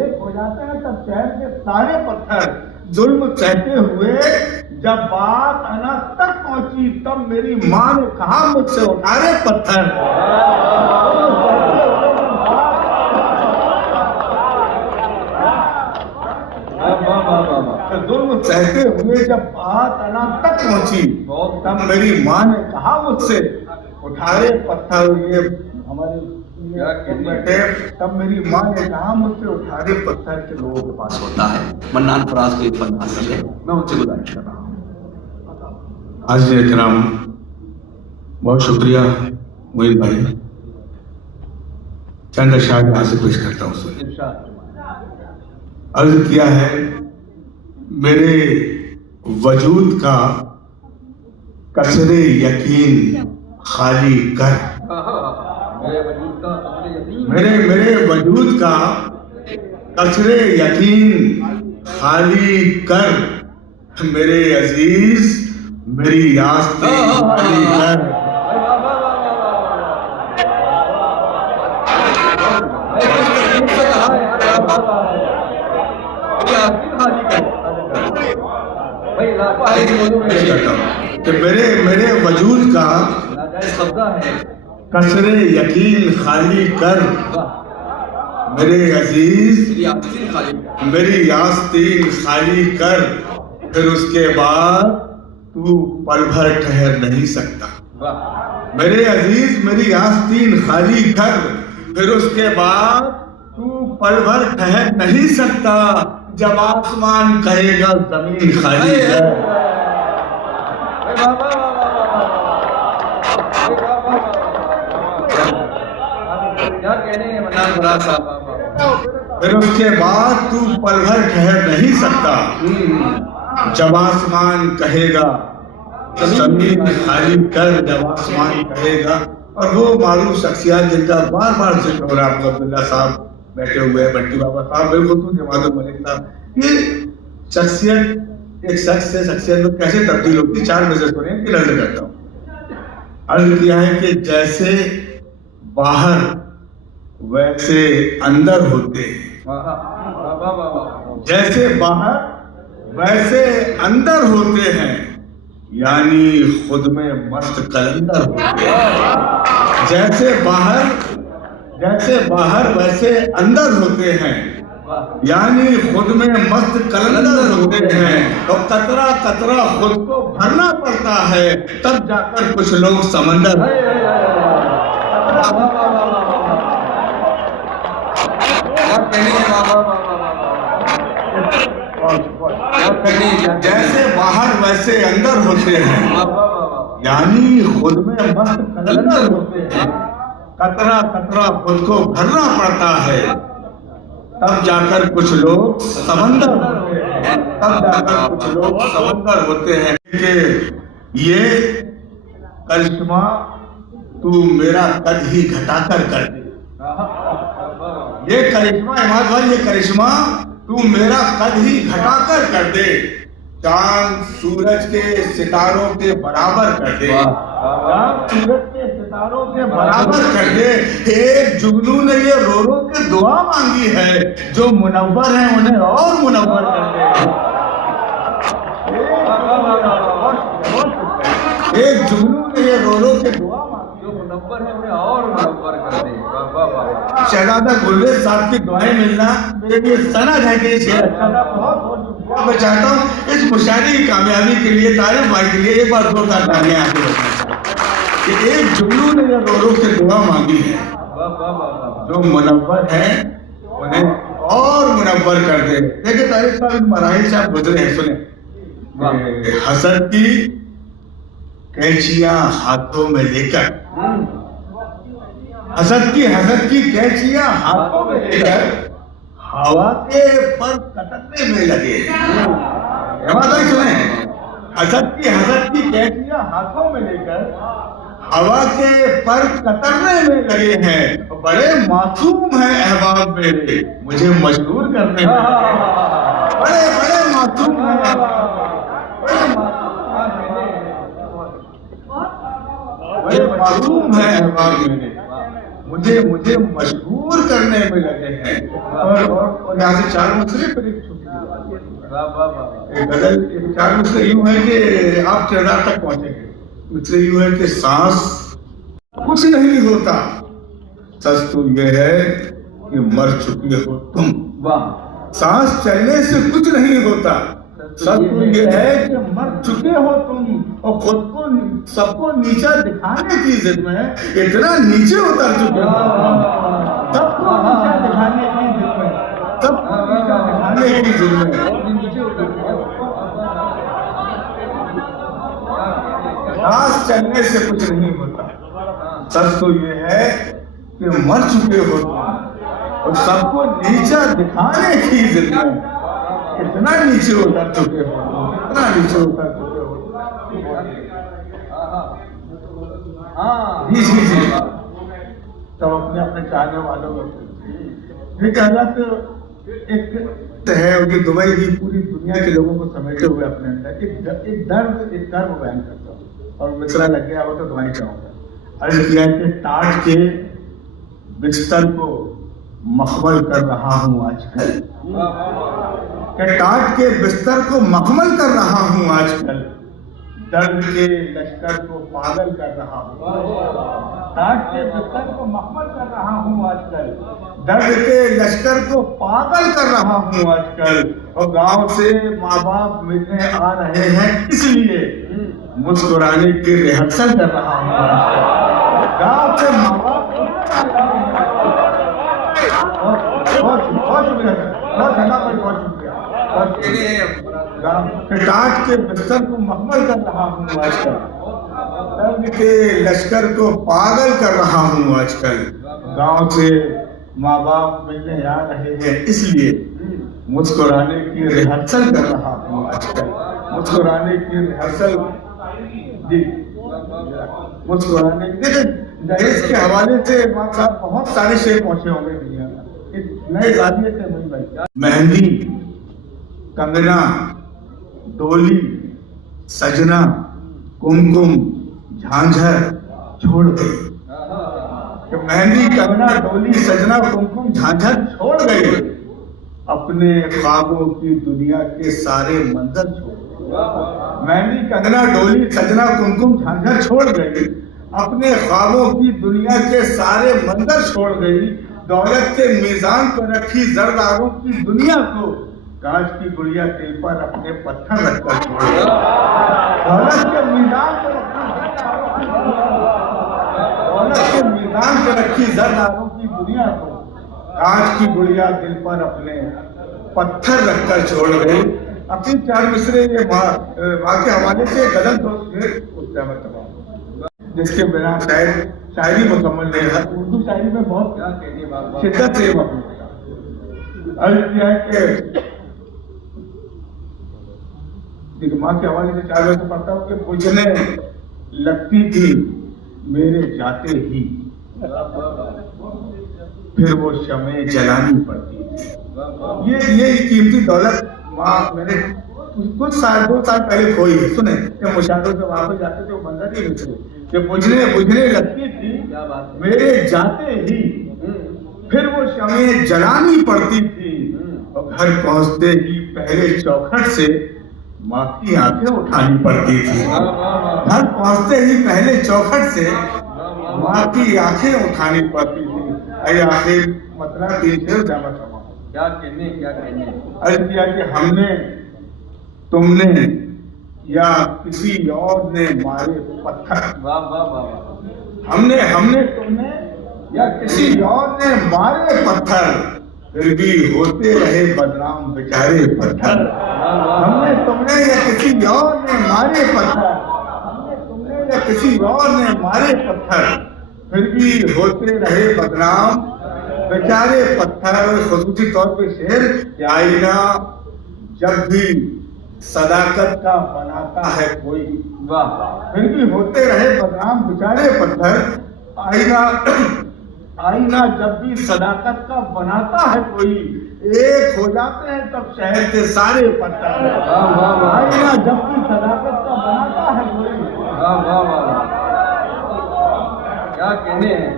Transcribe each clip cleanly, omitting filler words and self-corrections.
एक हो जाते हैं तब शहर के सारे पत्थर जुल्म सहते हुए जब बात अनस तक पहुंची तब मेरी माँ ने कहा मुझसे उठा रे पत्थर। जुल्म सहते हुए जब बात अनस तक पहुंची तब मेरी माँ ने कहा मुझसे उठा रे पत्थर। ये हमारे बेटे तब मेरी माँ ने कहा मुझसे उठा रे पत्थर के लोगों के पास होता है। मन्नान फराज को एक फन हासिल है, मैं उनसे गुजारिश कर रहा हूँ। हाज़िर इकराम, बहुत शुक्रिया मोइन भाई। चंद अशार यहाँ से पेश करता हूँ। अर्ज किया है मेरे वजूद का कसरे यकीन खाली कर। मेरे वजूद का कसरे यकीन खाली कर। मेरे अजीज मेरी आस्तीन खाली कर। कि मेरे वजूद का कसरे यकीन खाली कर। मेरे अजीज मेरी आस्तीन खाली कर। फिर उसके बाद तू पल भर ठहर नहीं सकता। मेरे अजीज मेरी आस्तीन खाली कर। फिर उसके बाद तू पल भर ठहर नहीं सकता। जब आसमान कहेगा जमीन खाली है। क्या कहने हैं मन्नान फराज साहब। फिर उसके बाद तू पल भर ठहर नहीं सकता। जब आसमान कहेगा जमीन खाली कर। जब आसमान कहेगा। और वो मारूफ शख्सियत जिनका बार बार जिक्र हो रहा है, अब्दुल्ला साहब बैठे हुए हैं, बंटी बाबा साहब, बिल्कुल जमात मलिक साहब। ये शख्सियत एक शख्स से शख्सियत में कैसे तब्दील होती है, चार वजह सुने कि नजर करता हूँ। अर्ज किया है कि जैसे बाहर वैसे अंदर होते हैं। जैसे बाहर वैसे अंदर होते हैं, यानी खुद में मस्त कलंदर होते हैं। जैसे बाहर वैसे अंदर होते हैं, यानी खुद में मस्त कलंदर होते हैं। और कतरा कतरा खुद को भरना पड़ता है, तब जाकर कुछ लोग समंदर। जैसे बाहर वैसे अंदर होते हैं, यानी खुद में मस्त कलंदर होते हैं। कतरा कतरा खुद को भरना पड़ता है, तब जाकर कुछ लोग समंदर होते हैं। तब जाकर कुछ लोग समंदर होते हैं। कि ये करिश्मा तू मेरा कद ही घटाकर कर दे। ये करिश्मा इमाद भाई, ये करिश्मा तू मेरा कद ही घटाकर कर दे। चांद सूरज के सितारों के बराबर कर दे। चांद सूरज के सितारों के बराबर कर दे। एक जुगनू ने ये रो रो के दुआ मांगी है, जो मुनव्वर है उन्हें और मुनव्वर कर दे। एक जुगनू ने ये रो रो के दुआ मांगी, जो मुनव्वर है उन्हें और मुनव्वर कर दे। शहजादा गुलरेज साहब की दुआएं मिलना मेरे लिए सनद है कि मैं चाहता हूँ इस मुशायरे की कामयाबी के लिए, तारिफ भाई के लिए एक बार जोरदार तालियां आगे कि एक जुगनू ने ये रो रो के दुआ मांगी है, जो मुनव्वर है उन्हें और मुनव्वर कर दे। देखिए तारिफ साहब इन मराहिल से आप गुजरे हैं, सुने। हसद की कैंचियां हाथों में लेकर, हसद की कैंचियां हाथों में लेकर हवा के पर कटकने में लगे। सुने, हसद की कैंचियां हाथों में लेकर हवा के पर कतरने में लगे हैं। बड़े मासूम हैं अहबाब मेरे, मुझे मजबूर करने में बड़े मासूम हैं। बड़े मासूम हैं अहबाब मेरे, मुझे मजबूर करने में लगे हैं। और यहाँ से 4 मसले पर एक गजल, 4 मसले यूं है कि आप किरदार तक पहुंचेंगे। मसले यूं है कि सांस कुछ नहीं होता, सच तो ये है कि मर चुके हो तुम। सांस चलने से कुछ नहीं होता, सच तो ये है कि मर चुके हो तुम। और खुद को सबको नीचा दिखाने की जिद में इतना नीचे उतर चुके हो, सबको नीचा दिखाने की जिद में, सबको नीचा दिखाने की जिद में नीचे उतर चुके हो। सांस चलने से कुछ नहीं होता, सच तो ये है कि मर चुके हो तुम। और सबको नीचा दिखाने की जिद में इतना नीचे उतर चुके हो, इतना नीचे उतर चुके हो। जी जी जी, तो अपने अपने चाहने वालों को ये कहना तो एक है कि दुबई भी पूरी दुनिया के लोगों को समेटे हुए अपने अंदर एक दर्द, एक कर्म बयान करता हूँ। और मिसरा लग गया हो तो दुआई चाहूंगा। अर्ज किया कि टाट के बिस्तर को मखमल कर रहा हूँ आजकल, कि टाट के बिस्तर को मखमल कर रहा हूँ आजकल, दर्द के लश्कर को पागल कर रहा हूँ। टाट के बिस्तर को मखमल कर रहा हूँ आजकल, दर्द के लश्कर को पागल कर रहा हूँ आजकल। और गांव से माँ बाप मिलने आ रहे हैं इसलिए मुस्कुराने की रिहर्सल कर रहा हूँ। गांव से माँ बाप बहुत शुक्रिया, बहुत शुक्रिया। टाट के बिस्तर को मखमल कर रहा हूँ आजकल, दर्द के लश्कर को पागल कर रहा हूँ आजकल। गांव से माँ बाप मिलने आ रहे हैं इसलिए मुस्कुराने की रिहर्सल कर रहा हूँ आजकल, मुस्कुराने की रिहर्सल। जी, मुस्कुराने की। दहेज के हवाले से माँ साहब बहुत सारे शेर पहुंचे होंगे दुनिया में, नए जाविये से। वही भाई, मेहंदी, कंगना, डोली, सजना, कुमकुम, झांझर छोड़ गई। मेहंदी, कंगना, डोली, सजना, कुमकुम, झांझर छोड़ गए, अपने ख्वाबों की दुनिया के सारे मंजर छोड़ गए। मेहंदी, कंगना, डोली, सजना, कुमकुम, झांझर छोड़ गई, अपने ख्वाबों की दुनिया के सारे मंजर छोड़ गई। दौलत के मीजान पर रखी जरदारों की दुनिया को कांच की गुड़िया दिल पर अपने पत्थर रखकर छोड़ गई। दौलत के मीजान पर रखी जरदारों की दुनिया को कांच की गुड़िया दिल पर अपने पत्थर रखकर छोड़ गई। अपनी 4 मिसरे ये माँ के हवाले से गजल दोस्त जिसके बिना शायरी मुकम्मल नहीं है। उर्दू शायरी में बहुत शिद्दत से अर्ज किया है कि माँ के हवाले से 4 वर्ष पढ़ता हूँ कि बुझने लगती थी मेरे जाते ही, फिर वो शमे जलानी पड़ती थी। ये कीमती दौलत माँ मैंने कुछ साल 2 साल पहले खोई है। सुने जब मुशाहिदों से वापस जाते थे वो मंजर ही मिलते कि बुझने लगती थी मेरे जाते ही, फिर वो शमे जलानी पड़ती थी। और घर पहुंचते ही पहले चौखट से माँ की आंखें उठानी पड़ती थी। घर पहुंचते ही पहले चौखट से माँ की आंखें उठानी पड़ती थी। आखिर मतलब 3 शेर जाना चाहूँगा। क्या कहने अर्ज किया कि हमने, तुमने या किसी और ने मारे पत्थर। हमने तुमने या किसी और ने मारे पत्थर, फिर भी होते रहे बदनाम बेचारे पत्थर। हमने तुमने या किसी और ने मारे पत्थर, हमने तुमने या किसी और ने मारे पत्थर, फिर भी होते रहे बदनाम बेचारे पत्थर। खुसूसी तौर पे शेर कि आईना जब भी सदाकत का बनाता है कोई, फिर भी होते रहे बदनाम बेचारे पत्थर। आईना जब भी सदाकत का बनाता है कोई, एक हो जाते हैं तब शहर के सारे पत्थर। आईना जब भी सदाकत का बनाता है कोई। क्या कहने हैं।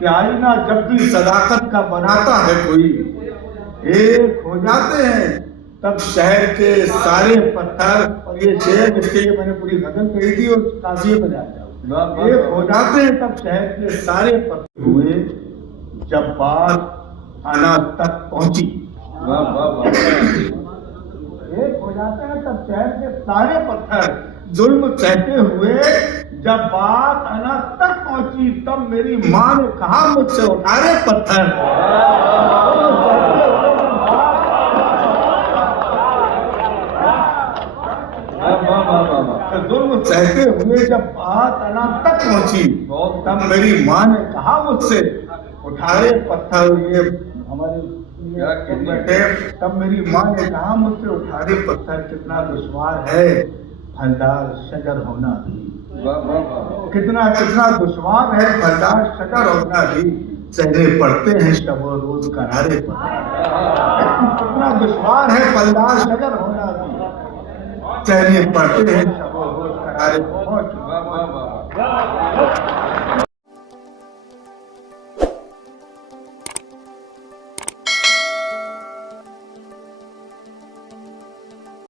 कि आईना जब भी सदाकत का बनाता है कोई, एक हो जाते हैं तब शहर के सारे पत्थर, और ये शेर जिसके लिए मैंने पूरी गजल कही थी और काफिये में जाता हूँ, एक हो जाते हैं तब शहर के सारे पत्थर हुए जब बात आना तक पहुंची। एक हो जाते हैं तब शहर के सारे पत्थर जुल्म सहते हुए जब बात आना तक पहुंची, तब मेरी माँ ने कहा मुझसे उठा रे पत्थर। जुल्म सहते हुए जब बात आना तक पहुंची, तब मेरी माँ ने कहा मुझसे उठा रे पत्थर। ये हमारे बैठे, तब मेरी माँ ने कहा मुझसे उठा रे पत्थर, कितना दुश्वार है फलदार शजर होना भी, कितना कितना दुश्वार है फलदार शजर होना भी, सहने पड़ते हैं शबो रोज करारे पत्थर। कितना दुश्वार है फलदार शजर होना भी, सहने पड़ते हैं शबो रोज करारे पहुंच।